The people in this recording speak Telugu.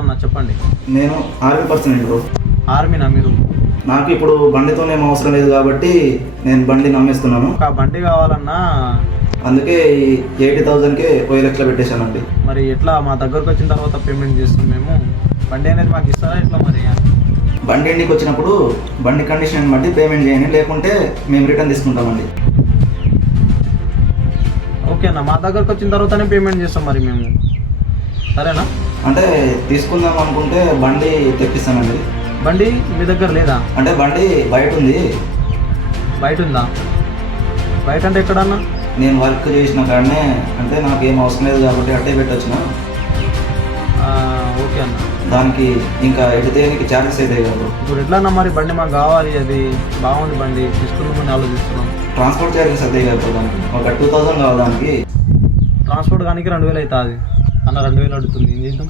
అన్న చెప్పండి. నేను ఆర్మీ పర్సన్ బ్రో. ఆర్మీనా మీరు? నాకు ఇప్పుడు బండితోనేం అవసరం లేదు కాబట్టి నేను బండి నమ్మేస్తున్నాను. ఒక బండి కావాలన్నా అందుకే ఈ 80,000కే 1 లక్షలు పెట్టేశానండి. మరి ఎట్లా మా దగ్గరకు వచ్చిన తర్వాత పేమెంట్ చేస్తాం మేము? బండి అనేది మాకు ఇస్తారా ఎట్లా మరి? బండి ఇంటికి వచ్చినప్పుడు బండి కండిషన్ బట్టి పేమెంట్ చేయండి, లేకుంటే మేము రిటర్న్ తీసుకుంటామండి. ఓకే అన్న, మా దగ్గరకు వచ్చిన తర్వాతనే పేమెంట్ చేస్తాం మరి మేము. సరేనా? అంటే తీసుకుందాం అనుకుంటే బండి తెప్పిస్తానండి. బండి మీ దగ్గర లేదా? అంటే బండి బయట ఉంది. బయట ఉందా? బయట అంటే ఎక్కడన్నా? నేను వర్క్ చేసిన కాడనే, అంటే నాకు ఏం అవసరం లేదు కాబట్టి అట్టే పెట్టొచ్చిన. ఓకే అన్న. దానికి ఇంకా ఎటు దేనికి ఛార్జెస్ అయితే కదా. ఇప్పుడు ఎట్లా అన్న మరి? బండి మాకు కావాలి, అది బాగుంది బండి, తీసుకుందామని ఆలోచిస్తున్నాం. ట్రాన్స్పోర్ట్ ఛార్జెస్ అయితే కదా దానికి ఒక 2,000 కావాలి. దానికి ట్రాన్స్పోర్ట్ కానీ 2,000 అవుతుంది అన్న. 2,000 అడుగుతుంది, ఏం చేద్దాం?